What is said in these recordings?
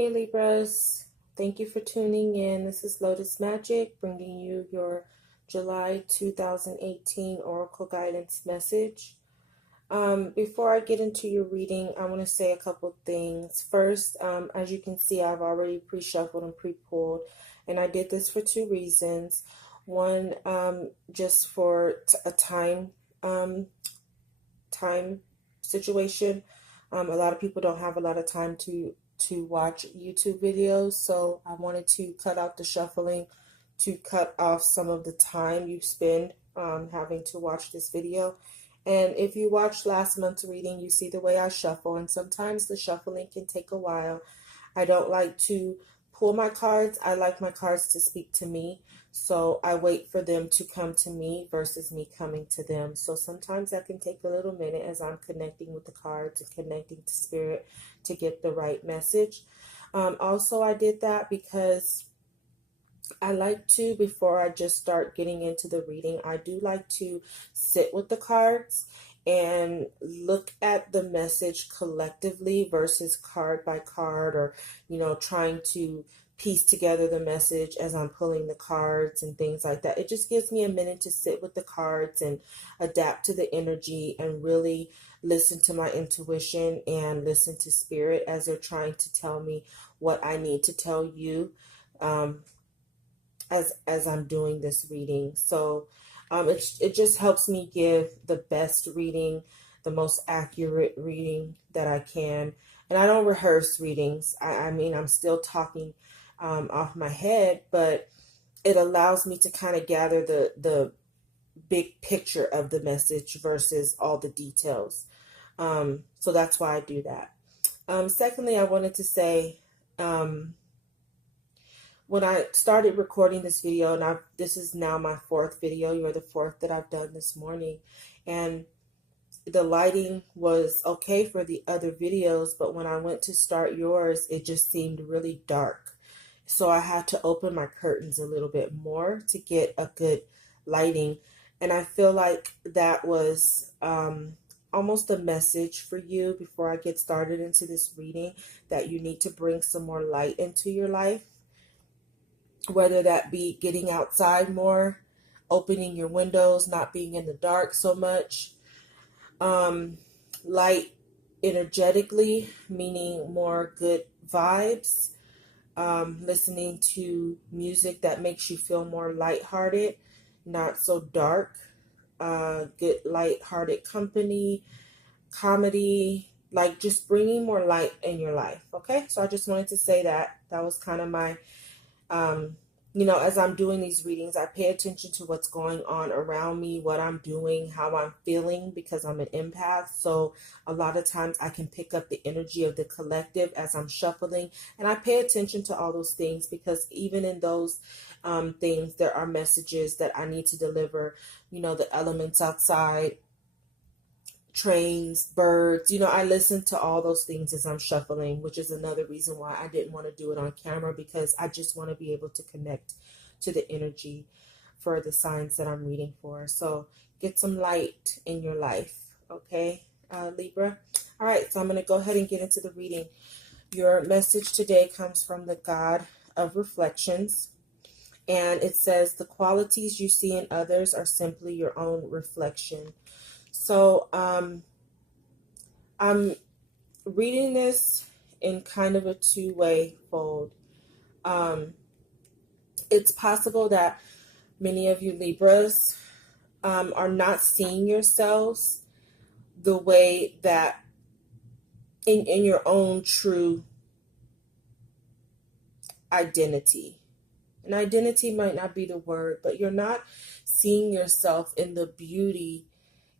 Hey Libras, thank you for tuning in. This is Lotus Magic bringing you your July 2018 Oracle Guidance message. Before I get into your reading, I want to say a couple things. First, as you can see, I've already pre-shuffled and pre-pulled, and I did this for two reasons. One, just for a time situation. A lot of people don't have a lot of time to watch YouTube videos, so I wanted to cut out the shuffling to cut off some of the time you spend having to watch this video. And if you watched last month's reading, you see the way I shuffle, and sometimes the shuffling can take a while. I don't like to pull my cards. I like my cards to speak to me. So I wait for them to come to me versus me coming to them. So sometimes that can take a little minute as I'm connecting with the cards and connecting to spirit to get the right message. Also, I did that because I like to, before I just start getting into the reading, I do like to sit with the cards and look at the message collectively versus card by card, or, trying to piece together the message as I'm pulling the cards and things like that. It just gives me a minute to sit with the cards and adapt to the energy and really listen to my intuition and listen to spirit as they're trying to tell me what I need to tell you. As I'm doing this reading. So it just helps me give the best reading, the most accurate reading that I can. And I don't rehearse readings. I mean, I'm still talking off my head, but it allows me to kind of gather the big picture of the message versus all the details. So that's why I do that. Secondly, I wanted to say, when I started recording this video, and this is now my fourth video, you're the fourth that I've done this morning, and the lighting was okay for the other videos, but when I went to start yours, it just seemed really dark. So I had to open my curtains a little bit more to get a good lighting, and I feel like that was almost a message for you before I get started into this reading, that you need to bring some more light into your life. Whether that be getting outside more, opening your windows, not being in the dark so much. Light energetically, meaning more good vibes. Listening to music that makes you feel more lighthearted, not so dark. Good lighthearted company, comedy, like just bringing more light in your life. Okay, so I just wanted to say that. That was kind of my as I'm doing these readings, I pay attention to what's going on around me, what I'm doing, how I'm feeling, because I'm an empath. So a lot of times I can pick up the energy of the collective as I'm shuffling, and I pay attention to all those things because even in those things, there are messages that I need to deliver. The elements outside, trains, birds, I listen to all those things as I'm shuffling, which is another reason why I didn't want to do it on camera, because I just want to be able to connect to the energy for the signs that I'm reading for. So get some light in your life, okay, Libra? All right, so I'm going to go ahead and get into the reading. Your message today comes from the God of Reflections, and it says, the qualities you see in others are simply your own reflection. So I'm reading this in kind of a two-way fold. It's possible that many of you Libras are not seeing yourselves the way that in your own true identity. And identity might not be the word, but you're not seeing yourself in the beauty.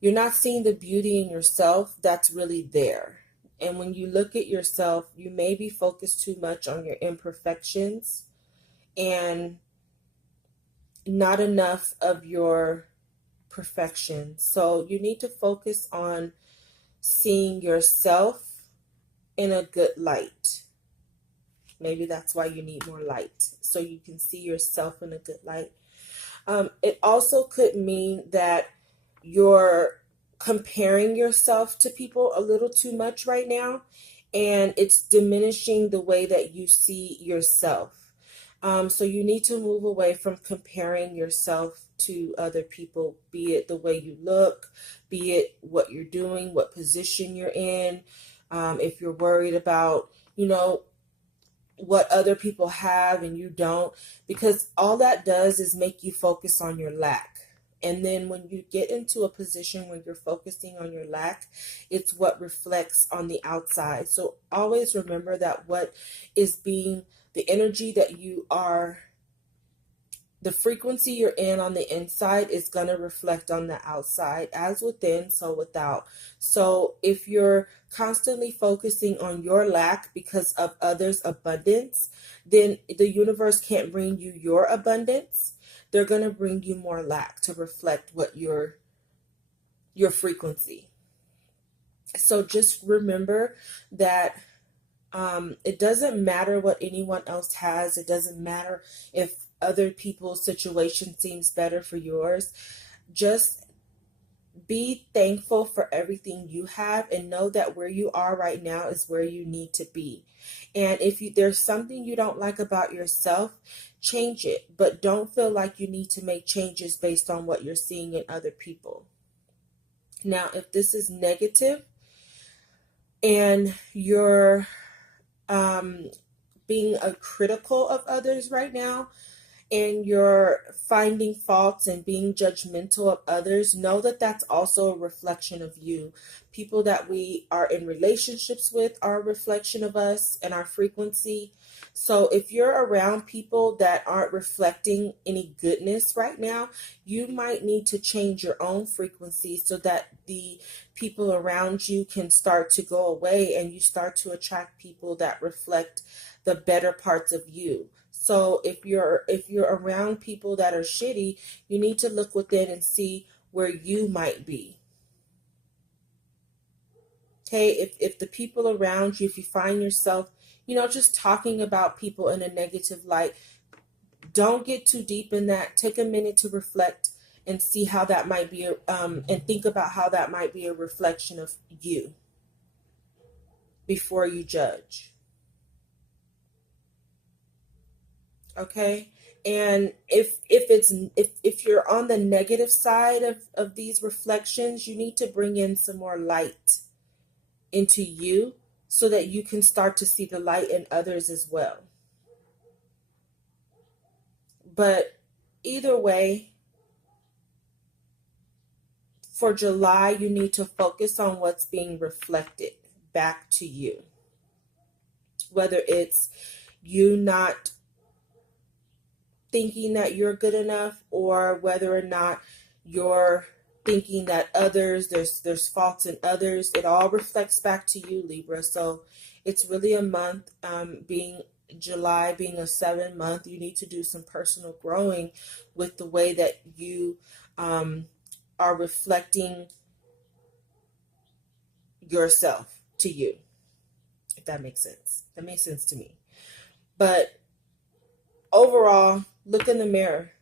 You're not seeing the beauty in yourself that's really there. And when you look at yourself, you may be focused too much on your imperfections and not enough of your perfection. So you need to focus on seeing yourself in a good light. Maybe that's why you need more light, so you can see yourself in a good light. It also could mean that you're comparing yourself to people a little too much right now, and it's diminishing the way that you see yourself. So you need to move away from comparing yourself to other people, be it the way you look, be it what you're doing, what position you're in. If you're worried about, what other people have and you don't, because all that does is make you focus on your lack. And then when you get into a position where you're focusing on your lack, it's what reflects on the outside. So always remember that what is being the energy that you are, the frequency you're in on the inside is going to reflect on the outside, as within, so without. So if you're constantly focusing on your lack because of others' abundance, then the universe can't bring you your abundance. They're going to bring you more lack to reflect what your frequency. So just remember that it doesn't matter what anyone else has. It doesn't matter if other people's situation seems better for yours. Just be thankful for everything you have and know that where you are right now is where you need to be. And if there's something you don't like about yourself, change it. But don't feel like you need to make changes based on what you're seeing in other people. Now, if this is negative and you're being critical of others right now, and you're finding faults and being judgmental of others, know that that's also a reflection of you. People that we are in relationships with are a reflection of us and our frequency. So if you're around people that aren't reflecting any goodness right now, you might need to change your own frequency so that the people around you can start to go away and you start to attract people that reflect the better parts of you. So if you're around people that are shitty, you need to look within and see where you might be. Okay, if the people around you, if you find yourself, just talking about people in a negative light, don't get too deep in that. Take a minute to reflect and see how that might be, and think about how that might be a reflection of you before you judge. Okay, and if you're on the negative side of these reflections, you need to bring in some more light into you so that you can start to see the light in others as well. But either way, for July, you need to focus on what's being reflected back to you. Whether it's you not thinking that you're good enough, or whether or not you're thinking that there's faults in others, it all reflects back to you, Libra. So it's really a month, being July being a 7-month, you need to do some personal growing with the way that you are reflecting yourself to you, if that makes sense. That makes sense to me. But overall, look in the mirror.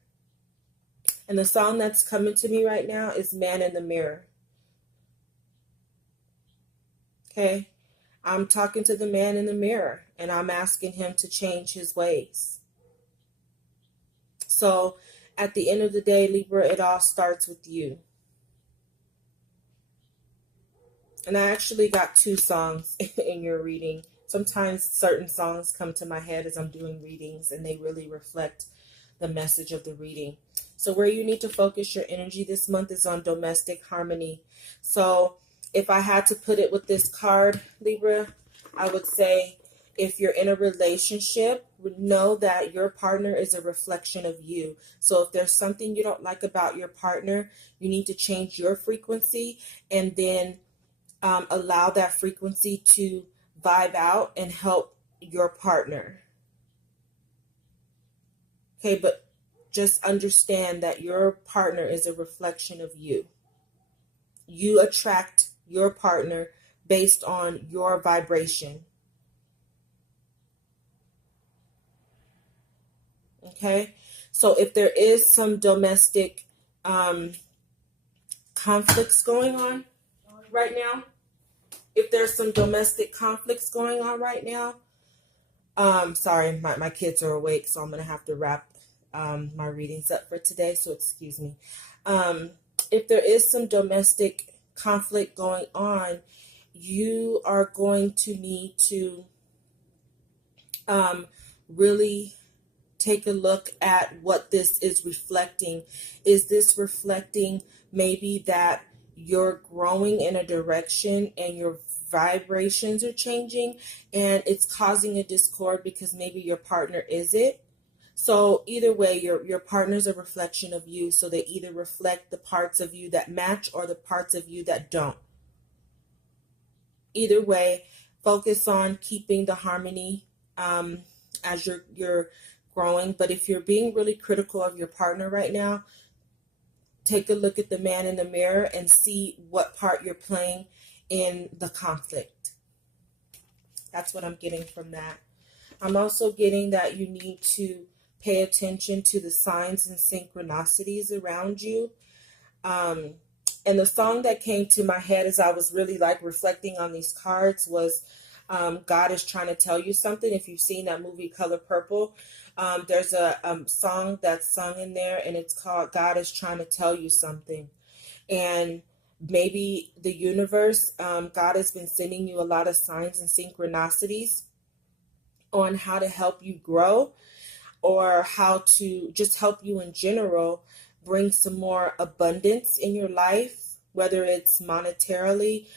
And the song that's coming to me right now is Man in the Mirror. Okay? I'm talking to the man in the mirror and I'm asking him to change his ways. So at the end of the day, Libra, it all starts with you. And I actually got 2 songs in your reading. Sometimes certain songs come to my head as I'm doing readings and they really reflect the message of the reading. So where you need to focus your energy this month is on domestic harmony. So if I had to put it with this card, Libra, I would say if you're in a relationship, know that your partner is a reflection of you. So if there's something you don't like about your partner, you need to change your frequency and then allow that frequency to vibe out and help your partner. Okay, but just understand that your partner is a reflection of you. You attract your partner based on your vibration. Okay, so if there is some domestic conflicts going on right now, if there's some domestic conflicts going on right now, sorry, my kids are awake, so I'm going to have to wrap my readings up for today, so excuse me. If there is some domestic conflict going on, you are going to need to really take a look at what this is reflecting. Is this reflecting maybe that you're growing in a direction and your vibrations are changing and it's causing a discord because maybe your partner isn't? So either way, your partner's a reflection of you, so they either reflect the parts of you that match or the parts of you that don't. Either way, focus on keeping the harmony as you're growing. But if you're being really critical of your partner right now, take a look at the man in the mirror and see what part you're playing in the conflict. That's what I'm getting from that. I'm also getting that you need to pay attention to the signs and synchronicities around you. And the song that came to my head as I was really like reflecting on these cards was God is Trying to Tell You Something. If you've seen that movie Color Purple, there's a song that's sung in there, and it's called God is Trying to Tell You Something. And maybe the universe, God has been sending you a lot of signs and synchronicities on how to help you grow, or how to just help you in general bring some more abundance in your life, whether it's monetarily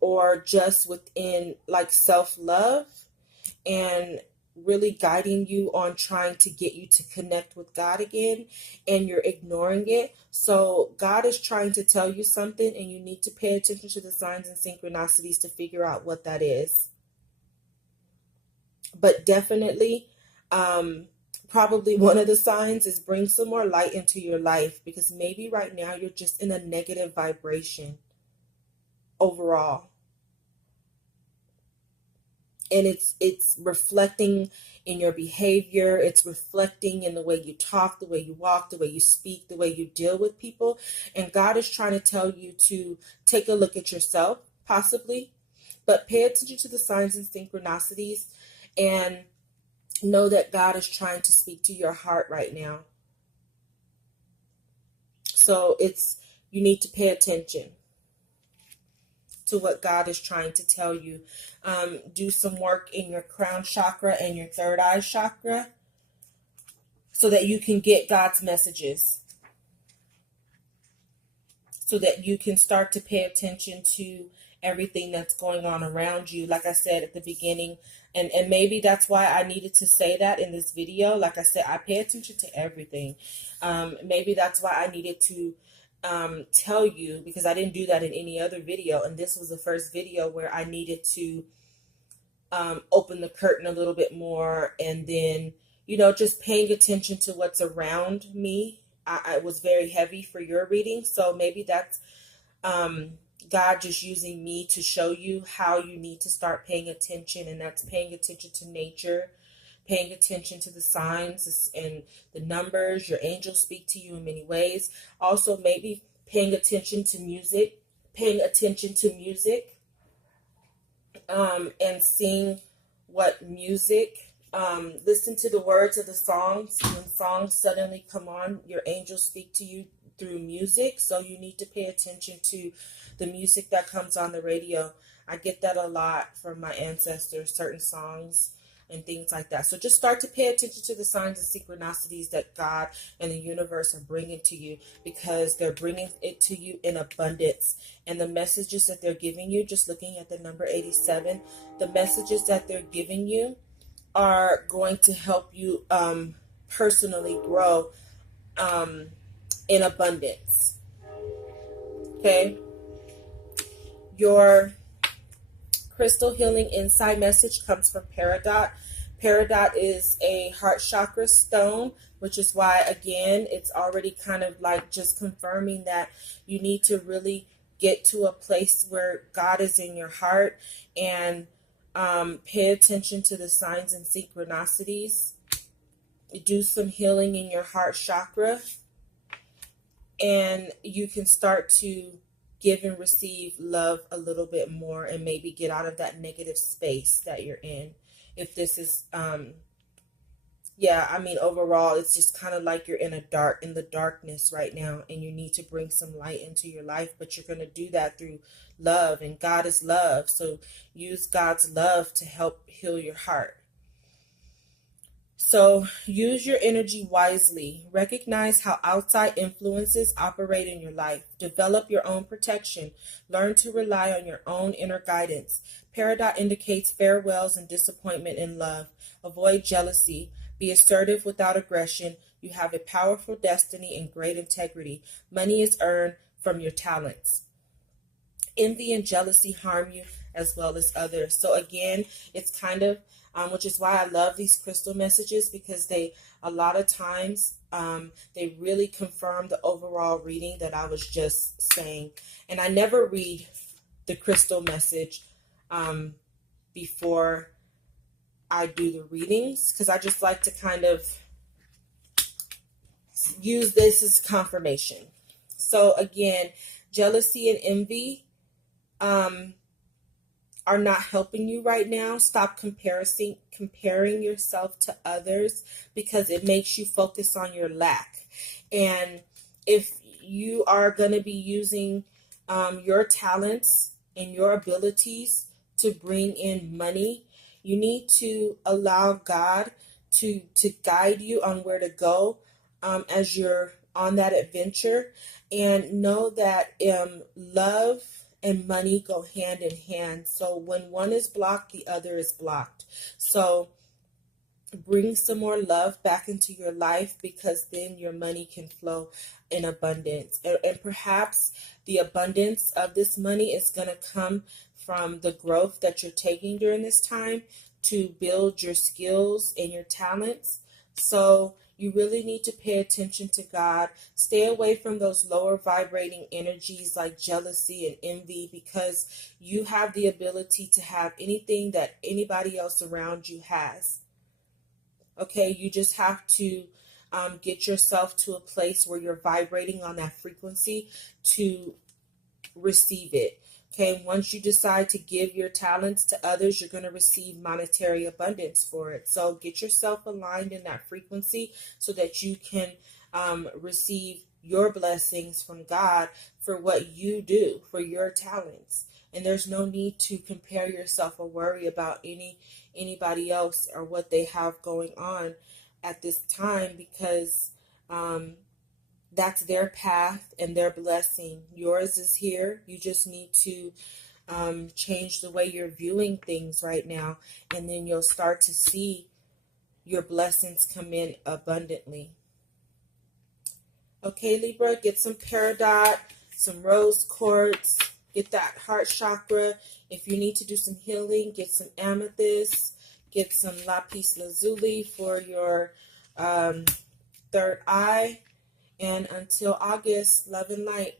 or just within like self-love, and really guiding you on trying to get you to connect with God again, and you're ignoring it. So God is trying to tell you something, and you need to pay attention to the signs and synchronicities to figure out what that is. But definitely, probably one of the signs is bring some more light into your life, because maybe right now you're just in a negative vibration overall. And it's reflecting in your behavior. It's reflecting in the way you talk, the way you walk, the way you speak, the way you deal with people. And God is trying to tell you to take a look at yourself, possibly, but pay attention to the signs and synchronicities, and know that God is trying to speak to your heart right now. So you need to pay attention to what God is trying to tell you. Do some work in your crown chakra and your third eye chakra so that you can get God's messages, so that you can start to pay attention to everything that's going on around you. Like I said at the beginning, and maybe that's why I needed to say that in this video. Like I said, I pay attention to everything. Maybe that's why I needed to tell you, because I didn't do that in any other video, and this was the first video where I needed to open the curtain a little bit more, and then, just paying attention to what's around me. I was very heavy for your reading, so maybe that's God just using me to show you how you need to start paying attention, and that's paying attention to nature, paying attention to the signs and the numbers. Your angels speak to you in many ways. Also, maybe paying attention to music, and seeing what music, listen to the words of the songs. When songs suddenly come on, your angels speak to you through music. So you need to pay attention to the music that comes on the radio. I get that a lot from my ancestors, certain songs and things like that. So just start to pay attention to the signs and synchronicities that God and the universe are bringing to you, because they're bringing it to you in abundance. And the messages that they're giving you, just looking at the number 87, the messages that they're giving you are going to help you personally grow in abundance. Okay? Your crystal healing insight message comes from Peridot. Peridot is a heart chakra stone, which is why, again, it's already kind of like just confirming that you need to really get to a place where God is in your heart, and pay attention to the signs and synchronicities. Do some healing in your heart chakra, and you can start to give and receive love a little bit more, and maybe get out of that negative space that you're in. If this is yeah, I mean, overall, it's just kind of like you're in the darkness right now, and you need to bring some light into your life, but you're going to do that through love, and God is love. So use God's love to help heal your heart. So use your energy wisely. Recognize how outside influences operate in your life. Develop your own protection. Learn to rely on your own inner guidance. Peridot indicates farewells and disappointment in love. Avoid jealousy. Be assertive without aggression. You have a powerful destiny and great integrity. Money is earned from your talents. Envy and jealousy harm you as well as others. So again, it's kind of, which is why I love these crystal messages, because they, a lot of times, they really confirm the overall reading that I was just saying. And I never read the crystal message before I do the readings, because I just like to kind of use this as confirmation. So again, jealousy and envy are not helping you right now. Stop comparing yourself to others, because it makes you focus on your lack. And if you are going to be using your talents and your abilities to bring in money, you need to allow God to guide you on where to go as you're on that adventure, and know that love and money go hand in hand. So when one is blocked, the other is blocked. So bring some more love back into your life, because then your money can flow in abundance. And perhaps the abundance of this money is going to come from the growth that you're taking during this time to build your skills and your talents. So you really need to pay attention to God. Stay away from those lower vibrating energies like jealousy and envy, because you have the ability to have anything that anybody else around you has. Okay, you just have to get yourself to a place where you're vibrating on that frequency to receive it. Okay, once you decide to give your talents to others, you're going to receive monetary abundance for it. So get yourself aligned in that frequency so that you can receive your blessings from God for what you do, for your talents. And there's no need to compare yourself or worry about anybody else or what they have going on at this time, because that's their path and their blessing. Yours is here. You just need to change the way you're viewing things right now, and then you'll start to see your blessings come in abundantly. Okay, Libra, get some peridot, some rose quartz, get that heart chakra. If you need to do some healing, get some amethyst, get some lapis lazuli for your third eye. And until August, love and light.